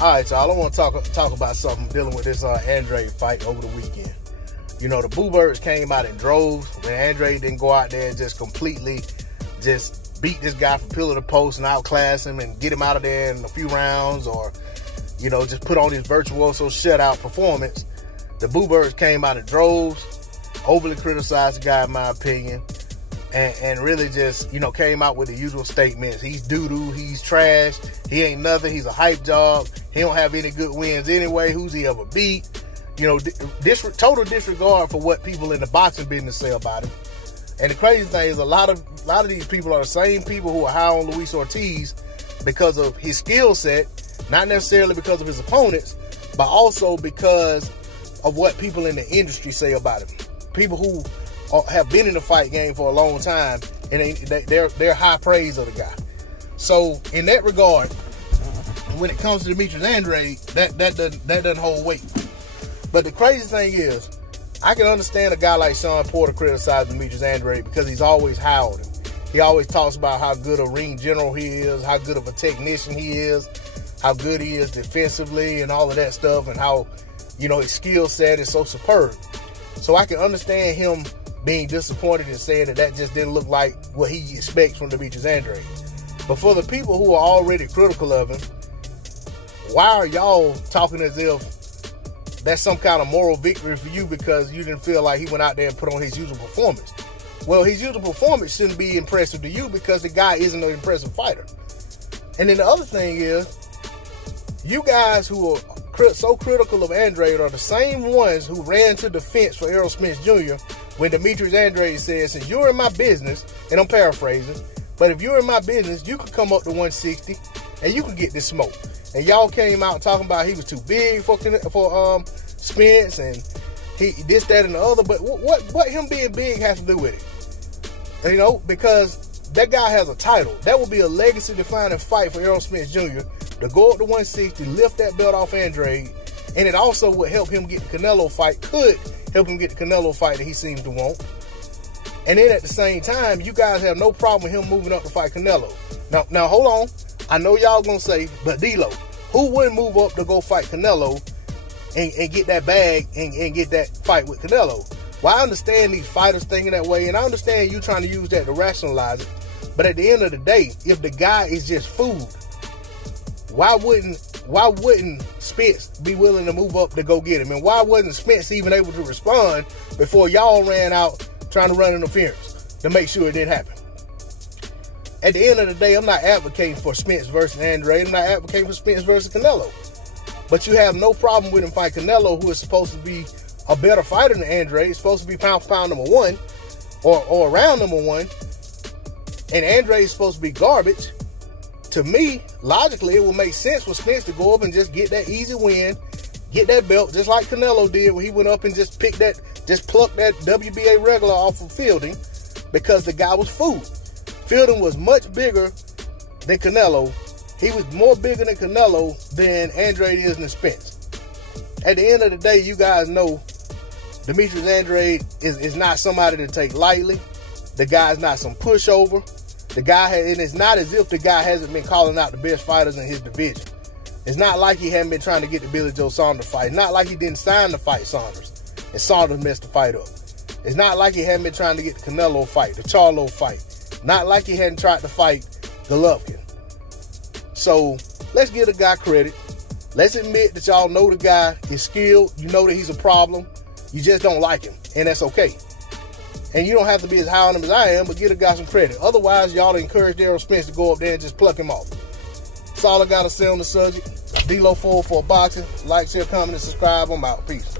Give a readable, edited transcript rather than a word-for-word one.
All right, y'all. I want to talk about something dealing with this Andrade fight over the weekend. You know, the Boo Birds came out in droves when Andrade didn't go out there and just completely just beat this guy from pillar to post and outclass him and get him out of there in a few rounds, or, you know, just put on his virtuoso shutout performance. The Boo Birds came out in droves, overly criticized the guy, in my opinion, and really just, you know, came out with the usual statements. He's doo-doo, he's trash, he ain't nothing, he's a hype job, he don't have any good wins anyway, who's he ever beat? You know, total disregard for what people in the boxing business say about him. And the crazy thing is, a lot of these people are the same people who are high on Luis Ortiz because of his skill set, not necessarily because of his opponents, but also because of what people in the industry say about him. People who have been in the fight game for a long time, and they're high praise of the guy. So in that regard, when it comes to Demetrius Andrade, that doesn't hold weight. But the crazy thing is, I can understand a guy like Sean Porter criticizing Demetrius Andrade because he's always high on him. He always talks about how good a ring general he is, how good of a technician he is, how good he is defensively and all of that stuff, and how, you know, his skill set is so superb. So I can understand him being disappointed and saying that just didn't look like what he expects from Demetrius Andrade. But for the people who are already critical of him, why are y'all talking as if that's some kind of moral victory for you because you didn't feel like he went out there and put on his usual performance? Well, his usual performance shouldn't be impressive to you because the guy isn't an impressive fighter. And then the other thing is, you guys who are so critical of Andrade are the same ones who ran to defense for Erol Spence Jr. when Demetrius Andrade said, since you're in my business, and I'm paraphrasing, but if you're in my business, you could come up to 160 and you could get this smoke. And y'all came out talking about he was too big for Spence and he this, that, and the other. But what him being big has to do with it? And, you know, because that guy has a title. That will be a legacy-defining fight for Erol Spence Jr. to go up to 160, lift that belt off Andrade, and it also would help him get the Canelo fight, could help him get the Canelo fight that he seems to want. And then at the same time, you guys have no problem with him moving up to fight Canelo. Now hold on. I know y'all gonna say, but D-Lo, who wouldn't move up to go fight Canelo and get that bag and get that fight with Canelo? Well, I understand these fighters thinking that way, and I understand you trying to use that to rationalize it. But at the end of the day, if the guy is just food, why wouldn't Spence be willing to move up to go get him? And why wasn't Spence even able to respond before y'all ran out trying to run interference to make sure it didn't happen? At the end of the day, I'm not advocating for Spence versus Andrade. I'm not advocating for Spence versus Canelo. But you have no problem with him fight Canelo, who is supposed to be a better fighter than Andrade. He's supposed to be pound for pound number one, or around number one. And Andrade is supposed to be garbage. To me, logically, it would make sense for Spence to go up and just get that easy win, get that belt, just like Canelo did when he went up and just plucked that WBA regular off of Fielding, because the guy was food. Fielding was much bigger than Canelo. He was more bigger than Canelo than Andrade is than Spence. At the end of the day, you guys know Demetrius Andrade is not somebody to take lightly. The guy's not some pushover. And it's not as if the guy hasn't been calling out the best fighters in his division. It's not like he hadn't been trying to get the Billy Joe Saunders fight. It's not like he didn't sign to fight Saunders, and Saunders messed the fight up. It's not like he hadn't been trying to get the Canelo fight, the Charlo fight. Not like he hadn't tried to fight Golovkin. So let's give the guy credit. Let's admit that y'all know the guy is skilled. You know that he's a problem. You just don't like him, and that's okay. And you don't have to be as high on him as I am, but give the guy some credit. Otherwise, y'all encourage Errol Spence to go up there and just pluck him off. That's all I got to say on the subject. D-Lo 4 for boxing. Like, share, comment, and subscribe. I'm out. Peace.